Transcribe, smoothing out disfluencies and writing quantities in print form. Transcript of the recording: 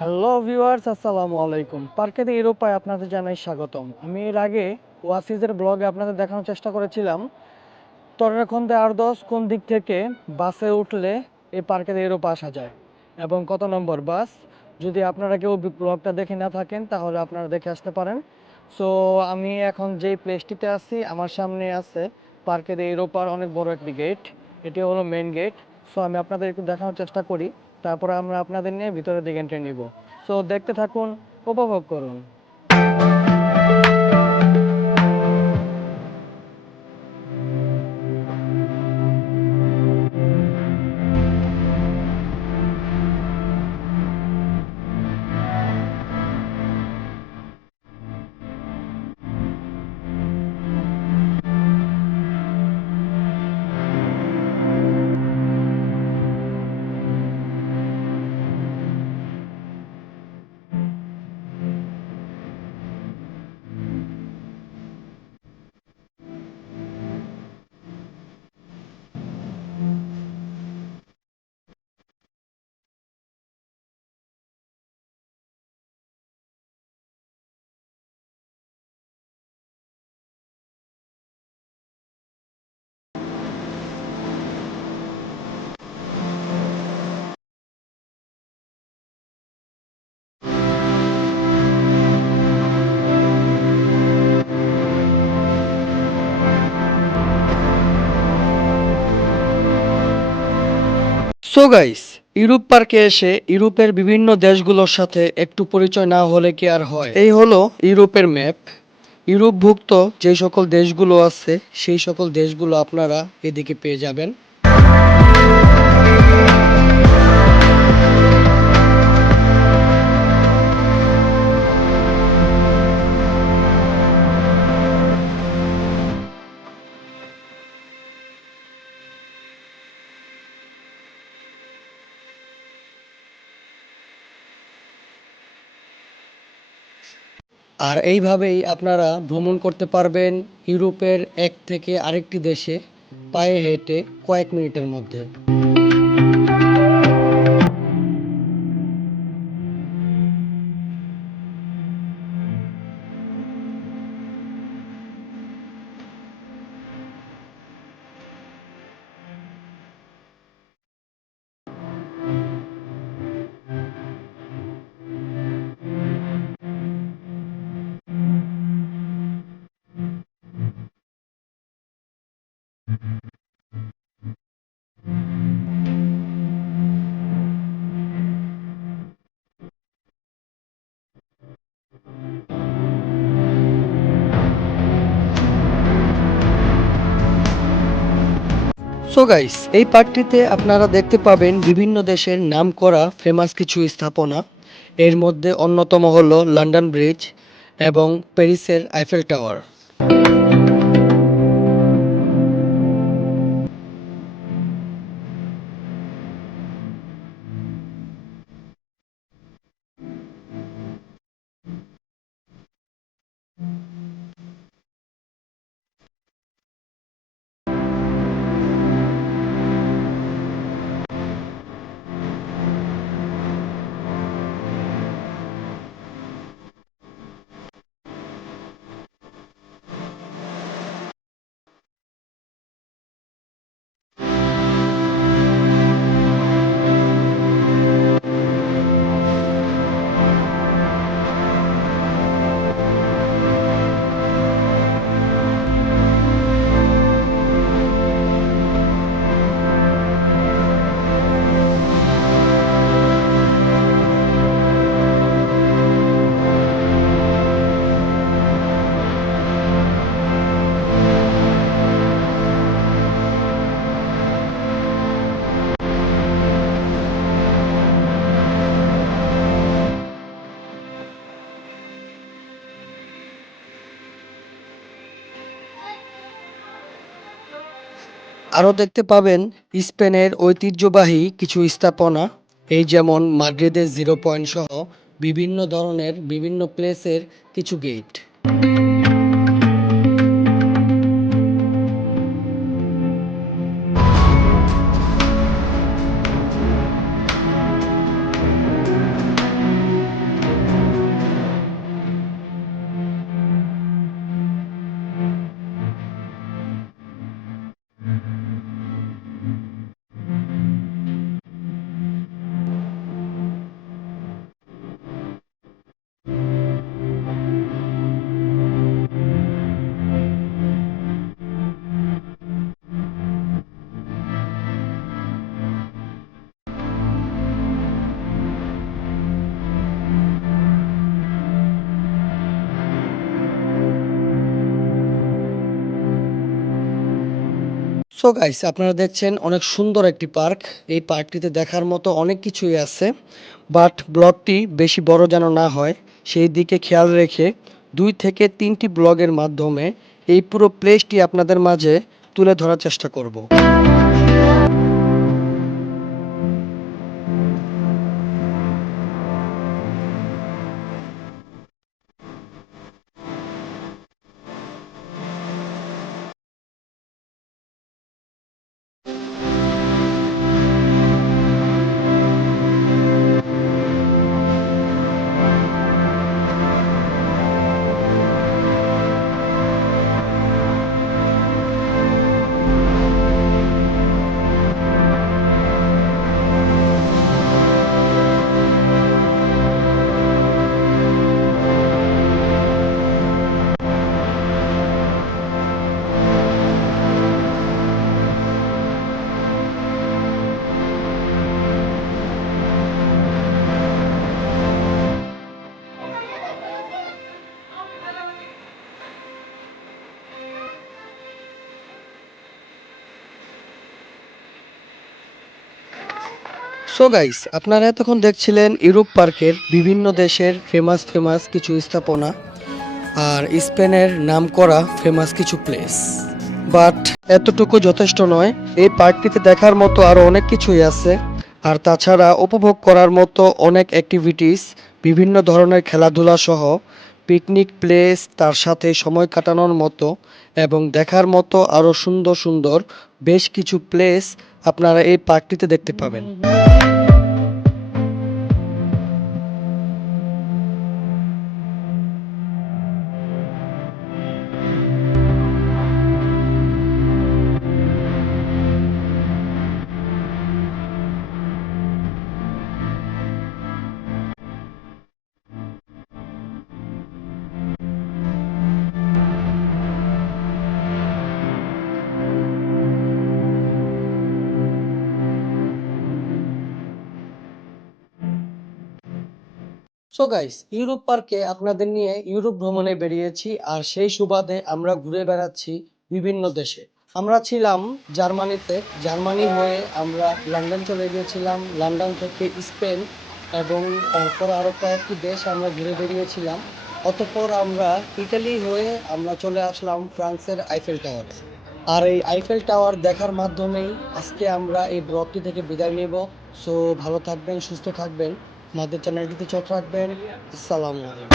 Hello viewers, আসসালামু আলাইকুম। পার্কে দ্য ইউরোপায় আপনাদের জানাই স্বাগতম। আমি এর আগে ওয়াসিসের ব্লগে আপনাদের দেখানোর চেষ্টা করেছিলাম তরুণাখন্দে আরদস কোন দিক থেকে বাসে উঠলে এই পার্কে দ্য ইউরোপা আসা যায় এবং কত নম্বর বাস। যদি আপনারা কেউ ব্লগটা দেখে না থাকেন তাহলে আপনারা দেখে আসতে পারেন। সো আমি এখন যেই প্লেসটিতে আছি আমার সামনে আছে পার্কে দ্য ইউরোপার অনেক বড় একটি গেট। এটি হলো মেইন গেট। সো আমি আপনাদের একটু দেখানোর চেষ্টা করি, তারপরে আমরা আপনাদের নিয়ে ভিতরের দিকে এন্ট্রি নিব। সো দেখতে থাকুন, উপভোগ করুন। সো গাইস, ইউরোপ পার্কে এসে ইউরোপের বিভিন্ন দেশগুলোর সাথে একটু পরিচয় না হলে কি আর হয়। এই হলো ইউরোপের ম্যাপ। ইউরোপভুক্ত যে সকল দেশগুলো আছে সেই সকল দেশগুলো আপনারা এদিকে পেয়ে যাবেন। আর এইভাবেই আপনারা ভ্রমণ করতে পারবেন ইউরোপের এক থেকে আরেকটি দেশে পায়ে হেঁটে কয়েক মিনিটের মধ্যে। সো গাইস, এই পার্কটিতে আপনারা দেখতে পাবেন বিভিন্ন দেশের নামকরা ফেমাস কিছু স্থাপনা। এর মধ্যে অন্যতম হলো লন্ডন ব্রিজ এবং প্যারিসের আইফেল টাওয়ার। আরও দেখতে পাবেন স্পেনের ঐতিহ্যবাহী কিছু স্থাপনা, এই যেমন মাদ্রিদের জিরো পয়েন্ট সহ বিভিন্ন ধরনের বিভিন্ন প্লেসের কিছু গেট। সো গাইস, আপনারা দেখছেন অনেক সুন্দর একটি পার্ক। এই পার্কটিতে দেখার মতো অনেক কিছুই আছে, বাট ব্লগটি বেশি বড় যেন না হয় সেই দিকে খেয়াল রেখে 2 থেকে 3টি ব্লগের মাধ্যমে এই পুরো প্লেসটি আপনাদের মাঝে তুলে ধরার চেষ্টা করব। সো গাইস, আপনারা এতক্ষণ দেখছিলেন ইউরোপ পার্কের বিভিন্ন দেশের ফেমাস ফেমাস কিছু স্থাপনা আর স্পেনের নামকরা ফেমাস কিছু প্লেস। বাট এতটুকু যথেষ্ট নয়, এই পার্কটিতে দেখার মতো আরও অনেক কিছুই আছে। আর তাছাড়া উপভোগ করার মতো অনেক অ্যাক্টিভিটিস, বিভিন্ন ধরনের খেলাধুলা সহ পিকনিক প্লেস, তার সাথে সময় কাটানোর মতো এবং দেখার মতো আরও সুন্দর সুন্দর বেশ কিছু প্লেস আপনারা এই পার্কটিতে দেখতে পাবেন। সো গাইস, ইউরোপ পার্কে আপনাদের নিয়ে ইউরোপ ভ্রমণে বেরিয়েছি আর সেই সুবাদে আমরা ঘুরে বেড়াচ্ছি বিভিন্ন দেশে। আমরা ছিলাম জার্মানিতে, জার্মানি হয়ে আমরা লন্ডন চলে গিয়েছিলাম, লন্ডন থেকে স্পেন এবং তারপর আরো কয়েকটি দেশ আমরা ঘুরে বেরিয়েছিলাম। অতঃপর আমরা ইতালি হয়ে আমরা চলে আসলাম ফ্রান্সের আইফেল টাওয়ারে। আর এই আইফেল টাওয়ার দেখার মাধ্যমেই আজকে আমরা এই ব্লগটি থেকে বিদায় নেব। সো ভালো থাকবেন, সুস্থ থাকবেন, আমাদের চ্যানেলটিতে চোখ রাখবেন। আসসালামু আলাইকুম।